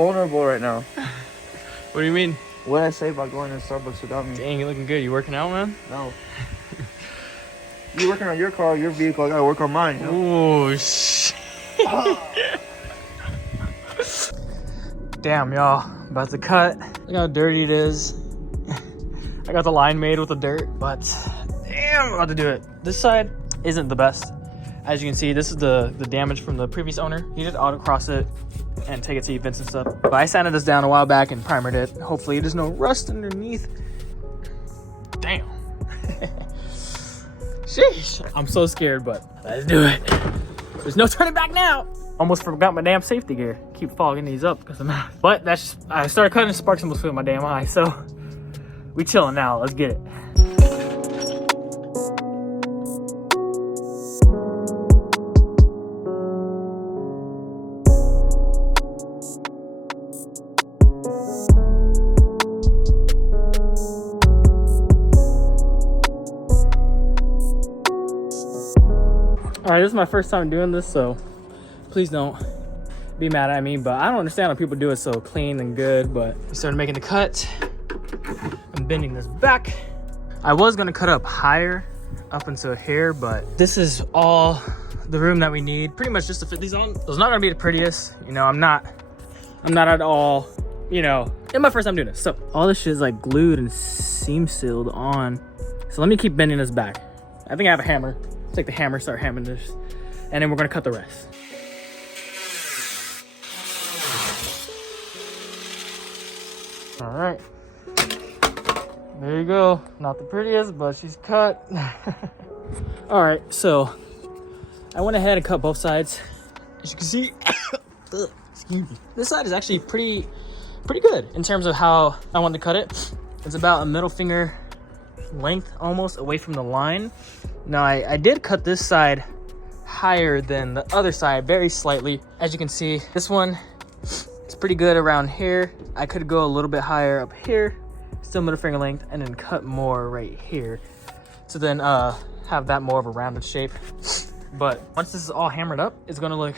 vulnerable right now. What do you mean? What did I say about going to Starbucks without me? Dang, you're looking good. You working out, man? No. You working on your car, your vehicle, I gotta work on mine. You know? Ooh, shit. Damn, y'all. About to cut. Look how dirty it is. I got the line made with the dirt, but damn, I'm about to do it. This side isn't the best. As you can see, this is the damage from the previous owner. He did autocross it and take it to events and stuff. But I sanded this down a while back and primered it. Hopefully there's no rust underneath. Damn. Sheesh. I'm so scared, but let's do it. There's no turning back now. Almost forgot my damn safety gear. Keep fogging these up because I'm out. But that's just, I started cutting, sparks almost flew in my damn eye. So we chilling now. Let's get it. All right, this is my first time doing this, so please don't be mad at me, but I don't understand how people do it so clean and good. But we started making the cut. I'm bending this back. I was gonna cut up higher up until here, but this is all the room that we need pretty much just to fit these on. So it's not gonna be the prettiest, you know. I'm not at all, you know, it's my first time doing this. So all this shit is like glued and seam sealed on. So let me keep bending this back. I think I have a hammer. Take the hammer, start hammering this, and then we're gonna cut the rest. All right, there you go. Not the prettiest, but she's cut. All right, so I went ahead and cut both sides. As you can see, excuse me. This side is actually pretty good in terms of how I want to cut it. It's about a middle finger length almost away from the line. Now I did cut this side higher than the other side very slightly. As you can see, this one is pretty good around here. I could go a little bit higher up here, still middle finger length, and then cut more right here to then have that more of a rounded shape. But once this is all hammered up, it's gonna look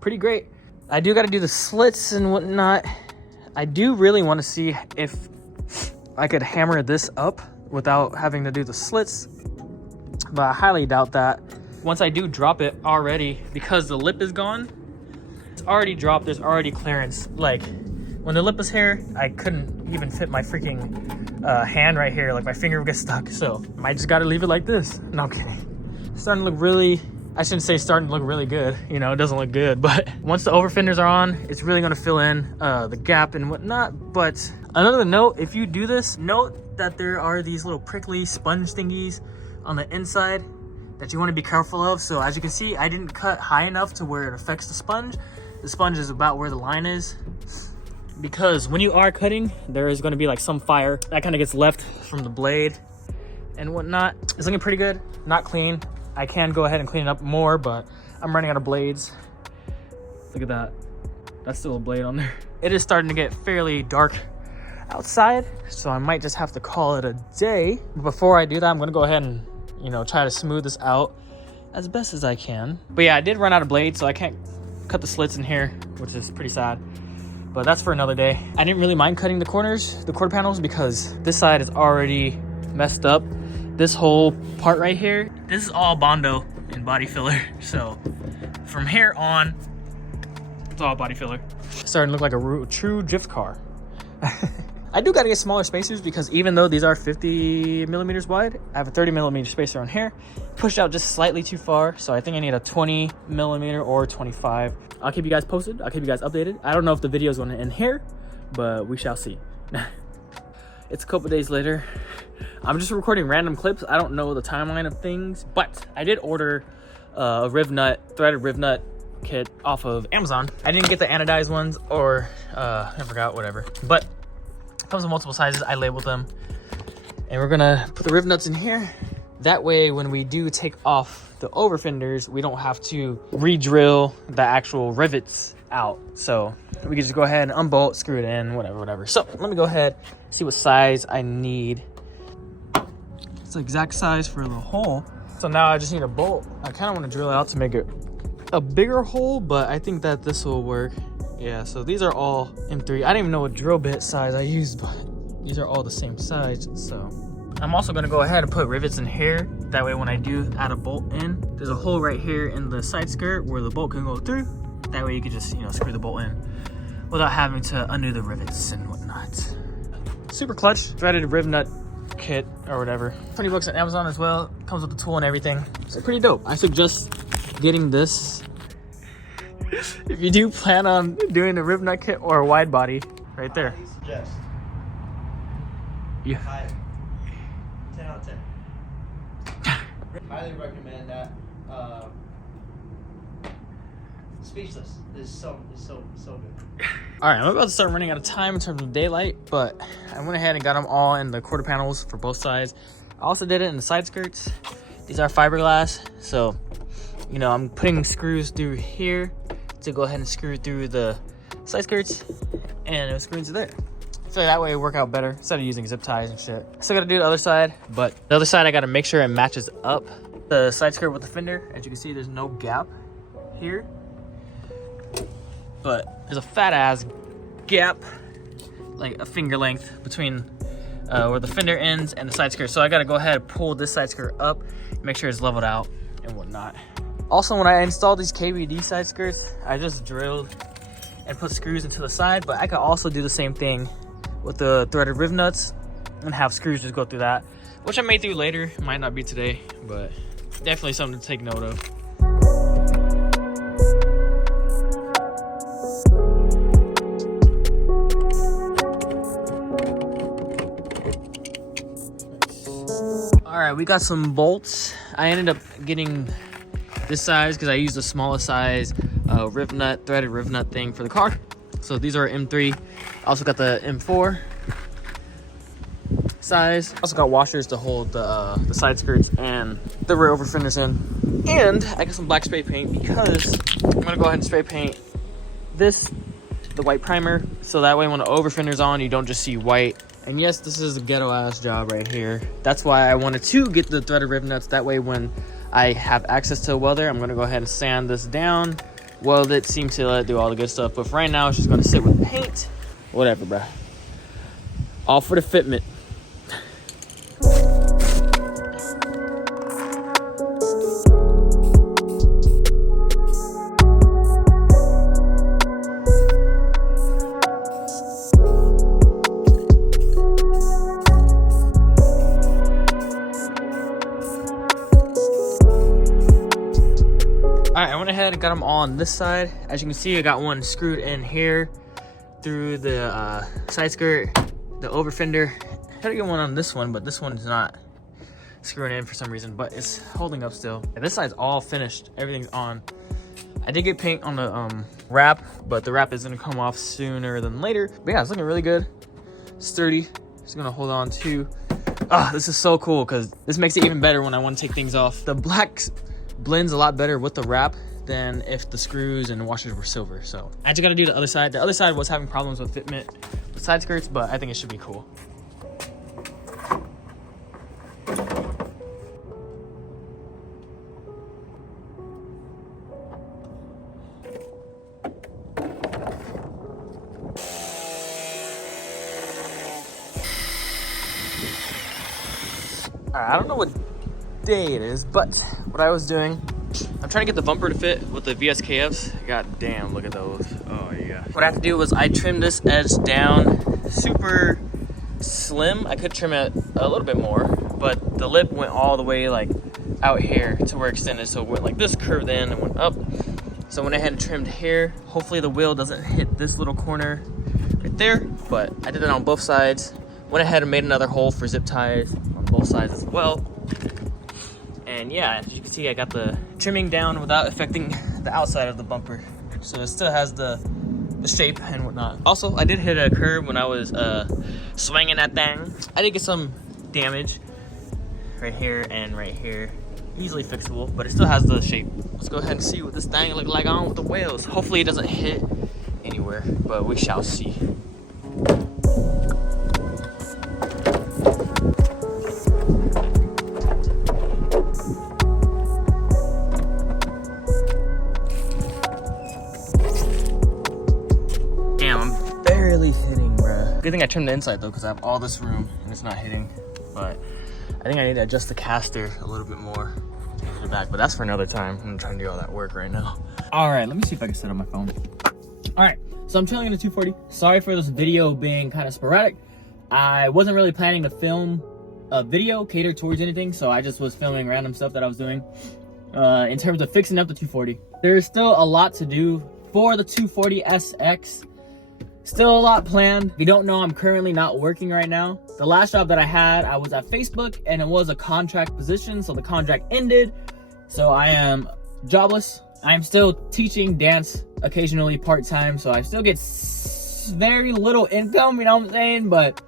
pretty great. I do gotta do the slits and whatnot. I do really want to see if I could hammer this up without having to do the slits, but I highly doubt that. Once I do drop it already, because the lip is gone, it's already dropped, there's already clearance. Like when the lip was here, I couldn't even fit my freaking hand right here, like my finger would get stuck. So I might just gotta leave it like this. No, I'm kidding. It's starting to look really, I shouldn't say starting to look really good, you know, it doesn't look good, but once the over fenders are on, it's really gonna fill in the gap and whatnot. But another note, if you do this, note that there are these little prickly sponge thingies on the inside that you want to be careful of. So as you can see, I didn't cut high enough to where it affects the sponge. The sponge is about where the line is, because when you are cutting, there is going to be like some fire that kind of gets left from the blade and whatnot. It's looking pretty good, not clean. I can go ahead and clean it up more, but I'm running out of blades. Look at that, that's still a blade on there. It is starting to get fairly dark outside, so I might just have to call it a day. But before I do that, I'm gonna go ahead and, you know, try to smooth this out as best as I can. But yeah, I did run out of blades, so I can't cut the slits in here, which is pretty sad, but that's for another day. I didn't really mind cutting the corners, the quarter panels, because this side is already messed up. This whole part right here, this is all Bondo and body filler, so from here on, it's all body filler. It's starting to look like a true drift car. I do gotta get smaller spacers, because even though these are 50 millimeters wide, I have a 30 millimeter spacer on here, pushed out just slightly too far. So I think I need a 20 millimeter or 25. I'll keep you guys posted. I'll keep you guys updated. I don't know if the video is gonna end here, but we shall see. It's a couple days later. I'm just recording random clips. I don't know the timeline of things, but I did order a threaded riv nut kit off of Amazon. I didn't get the anodized ones, or I forgot, whatever. But it comes in multiple sizes. I labeled them, and we're gonna put the riv nuts in here. That way, when we do take off the over fenders, we don't have to re-drill the actual rivets out. So we can just go ahead and unbolt, screw it in, whatever. So let me go ahead, see what size I need. It's the exact size for the hole. So now I just need a bolt. I kind of want to drill it out to make it a bigger hole, but I think that this will work. Yeah, so these are all M3. I didn't even know what drill bit size I used, but these are all the same size. So I'm also gonna go ahead and put rivets in here. That way when I do add a bolt in, there's a hole right here in the side skirt where the bolt can go through. That way you can just, you know, screw the bolt in without having to undo the rivets and whatnot. Super clutch, threaded riv nut kit or whatever. 20 bucks on Amazon as well. Comes with the tool and everything. It's pretty dope. I suggest getting this if you do plan on doing a riv nut kit or a wide body. Right there. Suggest. Yeah. 10 out of 10. Highly recommend that. Speechless. It's so good. All right, I'm about to start running out of time in terms of daylight, but I went ahead and got them all in the quarter panels for both sides. I also did it in the side skirts. These are fiberglass, so you know I'm putting screws through here to go ahead and screw through the side skirts, and it was screwed to there. So that way it work out better instead of using zip ties and shit. Still gotta do the other side, but the other side I gotta make sure it matches up the side skirt with the fender. As you can see, there's no gap here, but there's a fat ass gap, like a finger length between where the fender ends and the side skirt. So I gotta go ahead and pull this side skirt up, make sure it's leveled out and whatnot. Also, when I installed these KBD side skirts, I just drilled and put screws into the side, but I could also do the same thing with the threaded riv nuts and have screws just go through that, which I may do later. It might not be today, but definitely something to take note of. All right, we got some bolts. I ended up getting this size because I used the smallest size riv nut, threaded riv nut thing for the car. So these are M3. I also got the M4 size. Also got washers to hold the side skirts and the rear over fenders in. And I got some black spray paint because I'm gonna go ahead and spray paint this, the white primer, so that way when the over fender's on, you don't just see white. And yes, this is a ghetto ass job right here. That's why I wanted to get the threaded riv nuts. That way when I have access to a welder, I'm gonna go ahead and sand this down, weld it, seam seal it, do all the good stuff. But for right now, it's just gonna sit with paint. Whatever, bro. All for the fitment. All right, I went ahead and got them all on this side. As you can see, I got one screwed in here through the side skirt, the over fender. I tried to get one on this one, but this one's not screwing in for some reason, but it's holding up still. And this side's all finished. Everything's on. I did get paint on the wrap, but the wrap is gonna come off sooner than later. But yeah, it's looking really good. Sturdy. It's gonna hold on to. This is so cool because this makes it even better when I want to take things off. The black blends a lot better with the wrap than if the screws and washers were silver. So I just gotta do the other side. The other side was having problems with fitment with side skirts, but I think it should be cool. All right, I don't know what day it is, but what I was doing, I'm trying to get the bumper to fit with the VSKFs. God damn, look at those. Oh yeah. What I have to do was I trimmed this edge down super slim. I could trim it a little bit more, but the lip went all the way like out here to where it extended. So it went like this, curved in and went up. So I went ahead and trimmed here. Hopefully the wheel doesn't hit this little corner right there, but I did it on both sides. Went ahead and made another hole for zip ties on both sides as well. And yeah, as you can see, I got the trimming down without affecting the outside of the bumper. So it still has the shape and whatnot. Also, I did hit a curb when I was swinging that thing. I did get some damage right here and right here. Easily fixable, but it still has the shape. Let's go ahead and see what this thing looks like on with the wheels. Hopefully it doesn't hit anywhere, but we shall see. good thing I trimmed the inside though, because I have all this room and it's not hitting. But I think I need to adjust the caster a little bit more to the back, but that's for another time. I'm trying to do all that work right now. All right, let me see if I can set up my phone. All right, so I'm chilling in the 240. Sorry for this video being kind of sporadic. I wasn't really planning to film a video catered towards anything, so I just was filming random stuff that I was doing in terms of fixing up the 240. There's still a lot to do for the 240SX. Still a lot planned. If you don't know, I'm currently not working right now. The last job that I had, I was at Facebook, and it was a contract position, so the contract ended. So I am jobless. I am still teaching dance occasionally part-time, so I still get very little income, you know what I'm saying? But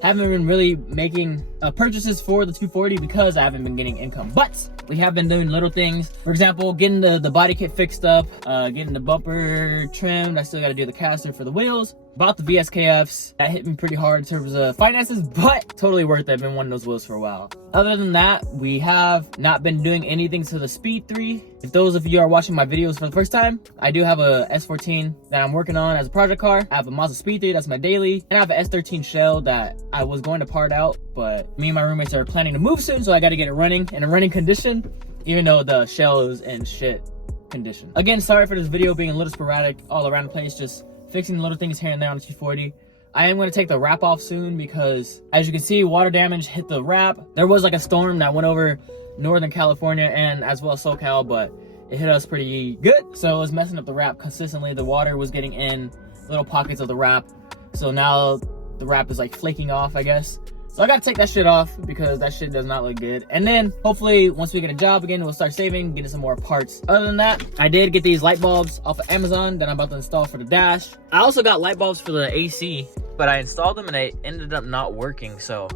haven't been really making purchases for the 240 because I haven't been getting income. But we have been doing little things. For example, getting the body kit fixed up, getting the bumper trimmed. I still got to do the caster for the wheels. Bought the VSKFs. That hit me pretty hard in terms of finances, but totally worth it. I've been wanting those wheels for a while. Other than that, we have not been doing anything to the Speed 3. If those of you are watching my videos for the first time, I do have a S14 that I'm working on as a project car. I have a Mazda Speed 3, that's my daily. And I have an S13 shell that I was going to part out, but me and my roommates are planning to move soon, so I got to get it running in a running condition, even though the shell is in shit condition. Again, sorry for this video being a little sporadic, all around the place, just fixing little things here and there on the 240. I am going to take the wrap off soon because, as you can see, water damage hit the wrap. There was like a storm that went over Northern California and as well as SoCal, but it hit us pretty good. So it was messing up the wrap consistently. The water was getting in little pockets of the wrap. So now the wrap is like flaking off, I guess. So I gotta take that shit off because that shit does not look good. And then hopefully once we get a job again, we'll start saving, getting some more parts. Other than that, I did get these light bulbs off of Amazon that I'm about to install for the dash. I also got light bulbs for the AC, but I installed them and they ended up not working. So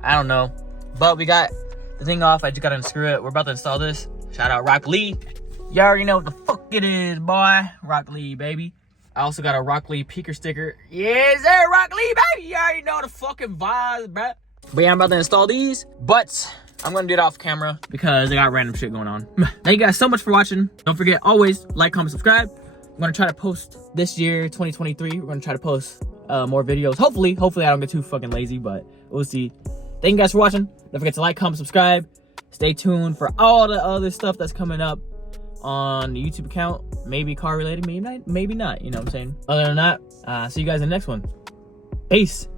I don't know, but we got the thing off. I just gotta unscrew it. We're about to install this. Shout out Rock Lee. You already know what the fuck it is, boy. Rock Lee, baby. I also got a Rock Lee peaker sticker. Yes, sir, Rock Lee, baby. You already know the fucking vibes, bruh. But yeah, I'm about to install these, but I'm gonna do it off camera because I got random shit going on. Thank you guys so much for watching. Don't forget, always like, comment, subscribe. I'm gonna try to post this year, 2023. We're gonna try to post more videos. Hopefully I don't get too fucking lazy, but we'll see. Thank you guys for watching. Don't forget to like, comment, subscribe. Stay tuned for all the other stuff that's coming up on the YouTube account. Maybe car related, maybe not, you know what I'm saying? Other than that, see you guys in the next one. Peace.